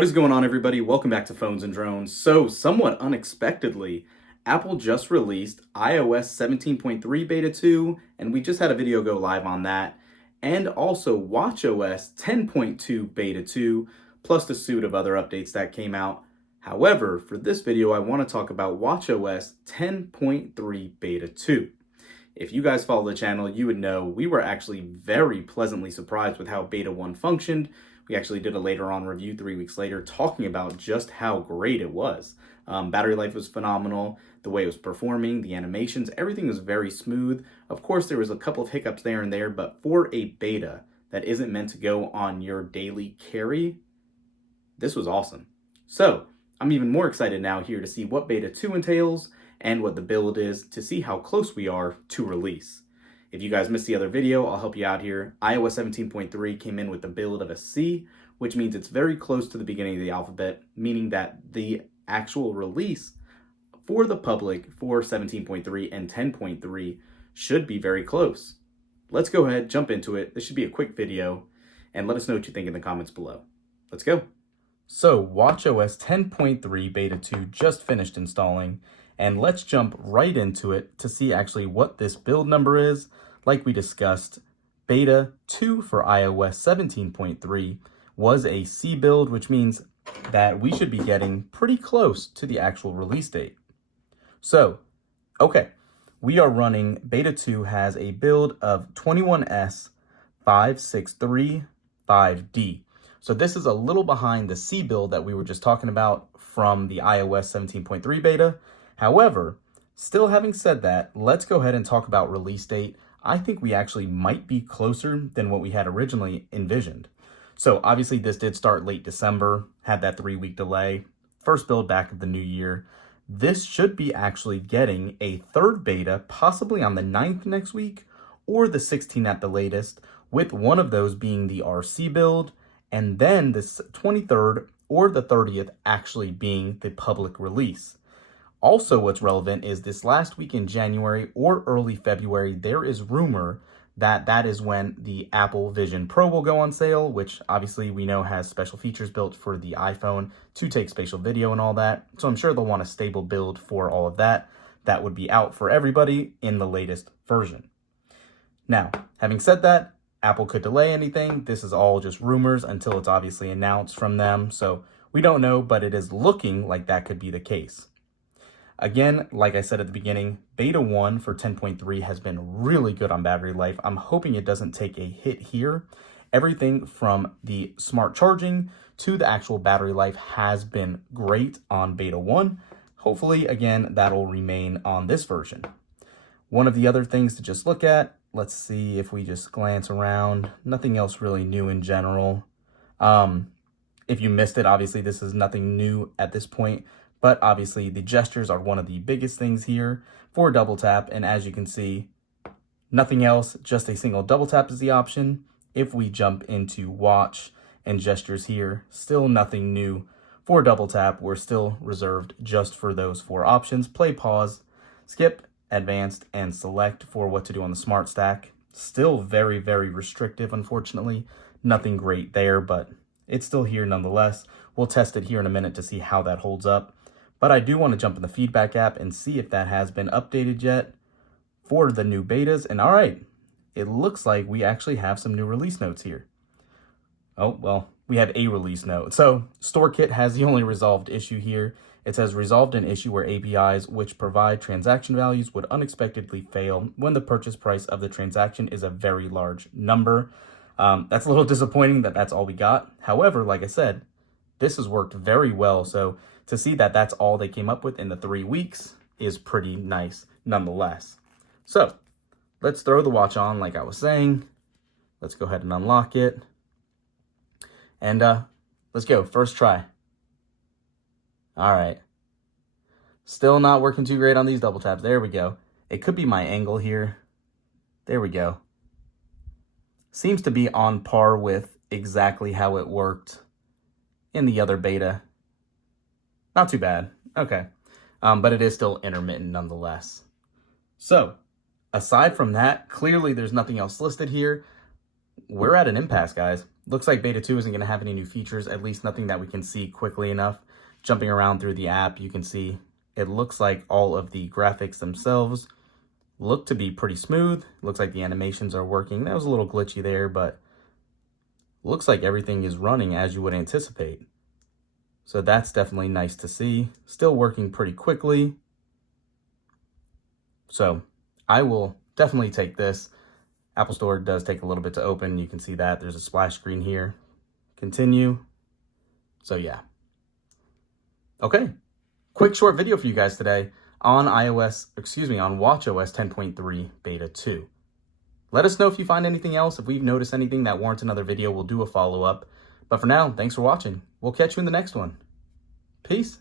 What is going on, everybody? Welcome back to Phones and Drones. So, somewhat unexpectedly, Apple just released iOS 17.3 Beta 2, and we just had a video go live on that, and also watchOS 10.2 Beta 2, plus the suite of other updates that came out. However, for this video, I want to talk about watchOS 10.3 Beta 2. If you guys follow the channel, you would know we were actually very pleasantly surprised with how Beta 1 functioned. We actually did a later on review 3 weeks later talking about just how great it was. Battery life was phenomenal, the way it was performing, the animations, everything was very smooth. Of course, there was a couple of hiccups there and there, but for a beta that isn't meant to go on your daily carry, this was awesome. So, I'm even more excited now here to see what Beta 2 entails and what the build is to see how close we are to release. If you guys missed the other video, I'll help you out here. iOS 17.3 came in with the build of a C, which means it's very close to the beginning of the alphabet, meaning that the actual release for the public for 17.3 and 10.3 should be very close. Let's go ahead, jump into it. This should be a quick video, and let us know what you think in the comments below. Let's go. So, watchOS 10.3 Beta 2 just finished installing, and let's jump right into it to see actually what this build number is. Like we discussed, Beta 2 for iOS 17.3 was a C build, which means that we should be getting pretty close to the actual release date. So, okay, we are running, Beta 2 has a build of 21S5635D. So this is a little behind the C build that we were just talking about from the iOS 17.3 beta. However, still having said that, let's go ahead and talk about release date. I think we actually might be closer than what we had originally envisioned. So obviously this did start late December, had that 3-week delay, first build back of the new year. This should be actually getting a third beta, possibly on the 9th next week, or the 16th at the latest, with one of those being the RC build, and then the 23rd or the 30th actually being the public release. Also, what's relevant is this last week in January or early February, there is rumor that that is when the Apple Vision Pro will go on sale, which obviously we know has special features built for the iPhone to take spatial video and all that. So I'm sure they'll want a stable build for all of that. That would be out for everybody in the latest version. Now, having said that, Apple could delay anything. This is all just rumors until it's obviously announced from them. So we don't know, but it is looking like that could be the case. Again, like I said at the beginning, Beta 1 for 10.3 has been really good on battery life. I'm hoping it doesn't take a hit here. Everything from the smart charging to the actual battery life has been great on Beta 1. Hopefully, again, that'll remain on this version. One of the other things to just look at, let's see if we just glance around. Nothing else really new in general. If you missed it, obviously this is nothing new at this point. But obviously the gestures are one of the biggest things here for double tap. And as you can see, nothing else, just a single double tap is the option. If we jump into watch and gestures here, still nothing new for double tap. We're still reserved just for those 4 options: play, pause, skip, advanced, and select for what to do on the smart stack. Still very, very restrictive, unfortunately. Nothing great there, but it's still here nonetheless. We'll test it here in a minute to see how that holds up. But I do want to jump in the feedback app and see if that has been updated yet for the new betas. And all right, it looks like we actually have some new release notes here. Oh, well, we have a release note. So StoreKit has the only resolved issue here. It says resolved an issue where APIs which provide transaction values would unexpectedly fail when the purchase price of the transaction is a very large number. That's a little disappointing that that's all we got. However, like I said, this has worked very well. So to see that that's all they came up with in the 3 weeks is pretty nice nonetheless. So let's throw the watch on like I was saying. Let's go ahead and unlock it. And let's go, first try. All right. Still not working too great on these double taps. There we go. It could be my angle here. There we go. Seems to be on par with exactly how it worked in the other beta. Not too bad. Okay. But it is still intermittent nonetheless. So, aside from that, clearly there's nothing else listed here. we're at an impasse, guys. Looks like beta 2 isn't going to have any new features, at least nothing that we can see quickly enough. Jumping around through the app, you can see it looks like all of the graphics themselves look to be pretty smooth. Looks like the animations are working. That was a little glitchy there, but looks like everything is running as you would anticipate. So that's definitely nice to see. Still working pretty quickly. So I will definitely take this. Apple Store does take a little bit to open. You can see that there's a splash screen here. Continue. So yeah. Okay. Quick short video for you guys today on watchOS 10.3 beta 2. Let us know if you find anything else. If we've noticed anything that warrants another video, we'll do a follow-up. But for now, thanks for watching. We'll catch you in the next one. Peace.